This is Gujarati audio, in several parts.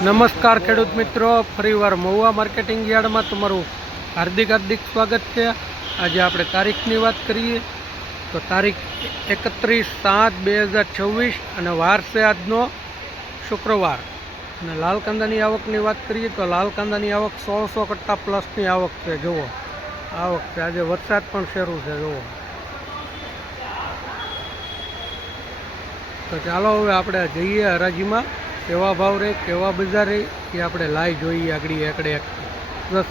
નમસ્કાર ખેડૂત મિત્રો, ફરીવાર મહુવા માર્કેટિંગ યાર્ડમાં તમારું હાર્દિક સ્વાગત છે। આજે આપણે તારીખની વાત કરીએ તો તારીખ 31/7/2026 અને વાર છે આજનો શુક્રવાર। અને લાલ કાંદાની આવકની વાત કરીએ તો લાલ કાંદાની આવક 1600 કટ્ટા પ્લસની આવક છે। જુઓ આવક છે, આજે વરસાદ પણ શરૂ છે। જુઓ તો ચાલો હવે આપણે જઈએ હરાજીમાં। કેવા ભાવ રહે, કેવા બજાર રહે એ આપણે લાઈ જોઈએ। આગળ એકડે એક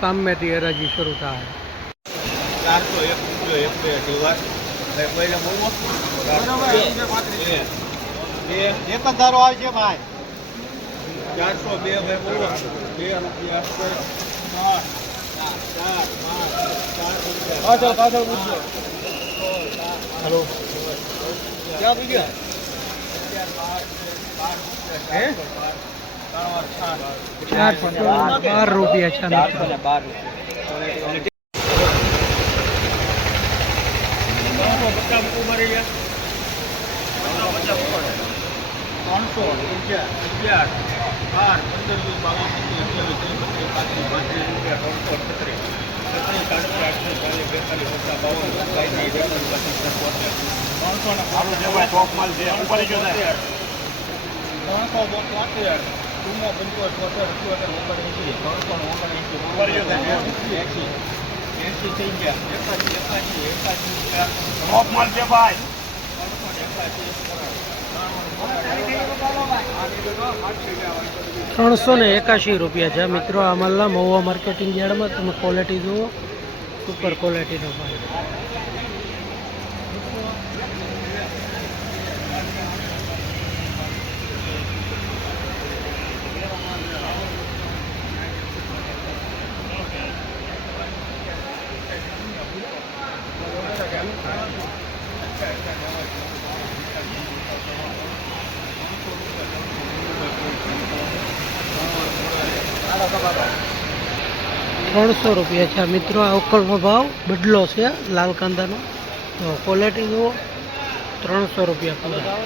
સામેથી હરાજી શરૂ થાય। 412 રૂપિયા છે। 381 રૂપિયા છે મિત્રો। આ માલના મહુવા માર્કેટિંગ યાર્ડમાં તમે ક્વોલિટી જુઓ, સુપર ક્વોલિટીનો માલ। ₹300 છે મિત્રો। આ ઉકલનો ભાવ બદલો છે લાલ કાંદાનો। તો ક્વોલિટી જુઓ, ₹300 પૂરા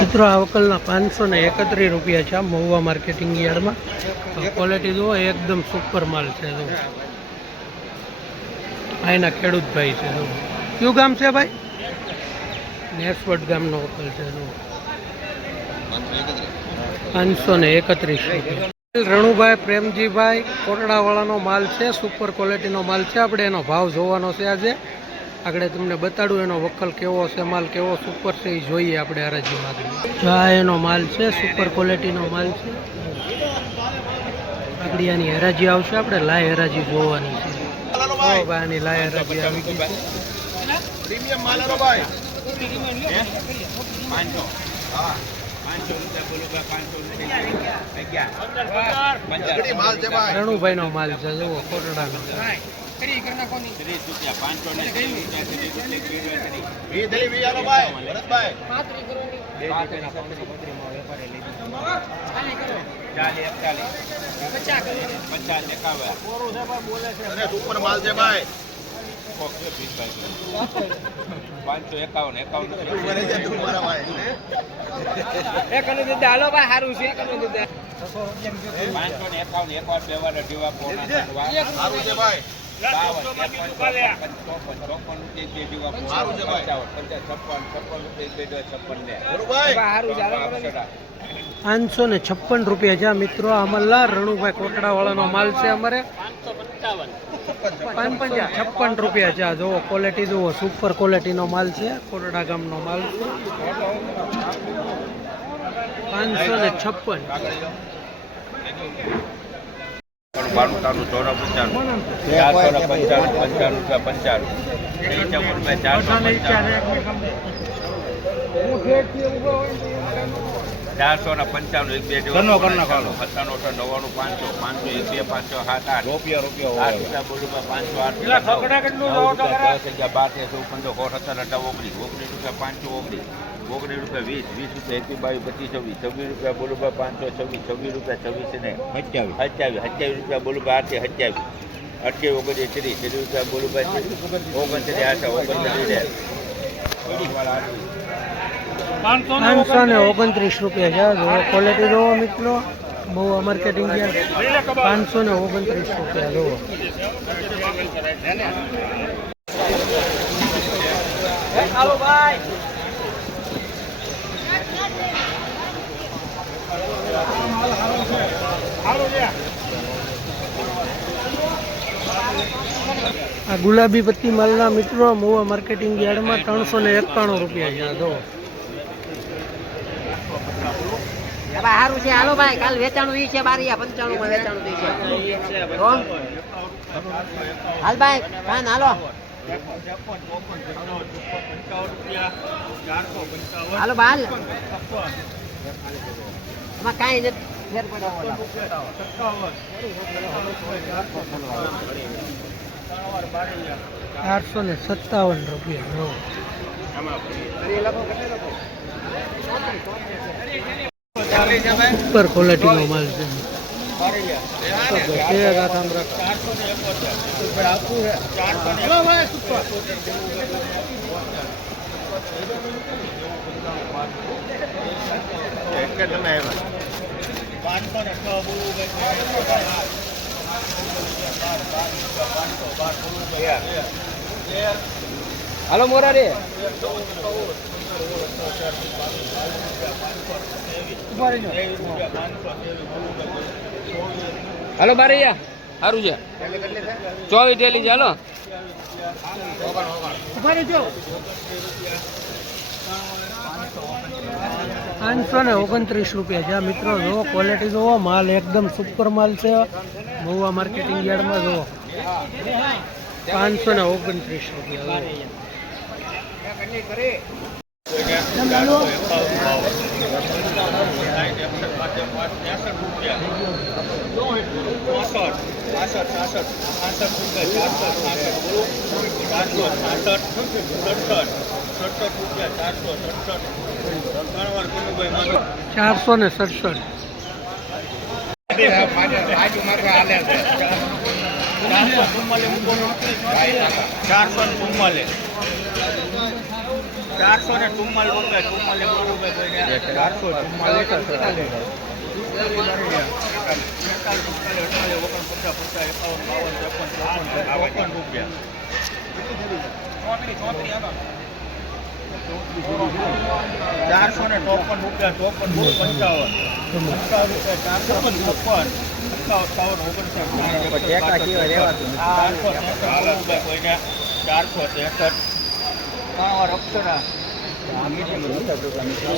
મિત્રો। આ વકલના ₹531 છે મહુવા માર્કેટિંગ યાર્ડમાં। તો ક્વોલિટી જુઓ, એકદમ સુપર માલ છે। જુઓ અહીંના ખેડૂત ભાઈ છે। જુઓ કયું ગામ છે ભાઈ? નેસવડ ગામનો વકલ છે। જુઓ 531 રણુભાઈ પ્રેમજીભાઈ કોટડાવાળાનો માલ છે। સુપર ક્વોલિટીનો માલ છે। આપણે એનો ભાવ જોવાનો છે આજે। આગળ તમને બતાડું એનો વકલ કેવો છે, માલ કેવો સુપર છે એ જોઈએ આપણે હરાજીમાં। આ એનો માલ છે, સુપર ક્વોલિટીનો માલ છે। આગળ આની હરાજી આવશે, આપણે લાય હરાજી જોવાની છે। આની લાય હરાજી આવી ગઈ છે। પ્રીમિયમ માલ ભાઈ રણુભાઈ નો માલ છે। જુઓ કોટડાનો માલ છે ભાઈ। 556 રૂપિયા છે મિત્રો। અમલના રણુભાઈ કોટડાવાળાનો માલ છે। અમારે 556 રૂપિયા છે। જુઓ ક્વોલિટી જુઓ, સુપર ક્વોલિટીનો માલ છે। કોટડા ગામનો માલ છે। 556 ₹556 બોલું 526 ₹26 ને 27 રૂપિયા બોલું 8 27 28 રૂપિયા બોલું 29 29 8 29 529 રૂપિયા છે. જો ક્વોલિટી જોવો મિત્રો, બહુ માર્કેટિંગ છે. 529 રૂપિયા જોવો. આ ગુલાબી પત્તી માલના મિત્રો મહુવા માર્કેટિંગ યાર્ડમાં 391 રૂપિયા છે. જો સારું છે, હાલો ભાઈ, કાલ વેચાણું ઈ છે, 12 95 માં વેચાણું ઈ છે. હાલ ભાઈ, કાન હાલો હાલો બાલ, એમાં કાંઈ નથી ફેર પડ્યો. 857 રૂપિયા. જો સુપર ક્વોલિટીનો માલ છે. હાલો મોરા રે, હાલો બારૈયા, સારું છે, 24 ટેલી છે. હાલો 529 રૂપિયા છે મિત્રો. જો ક્વોલિટી જોવો, માલ એકદમ સુપર માલ છે. મહુવા માર્કેટિંગ યાર્ડમાં જુઓ 529 રૂપિયા. ચારસો ને 67.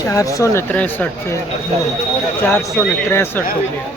ચારસો ને 63 છે. 463 રૂપિયા.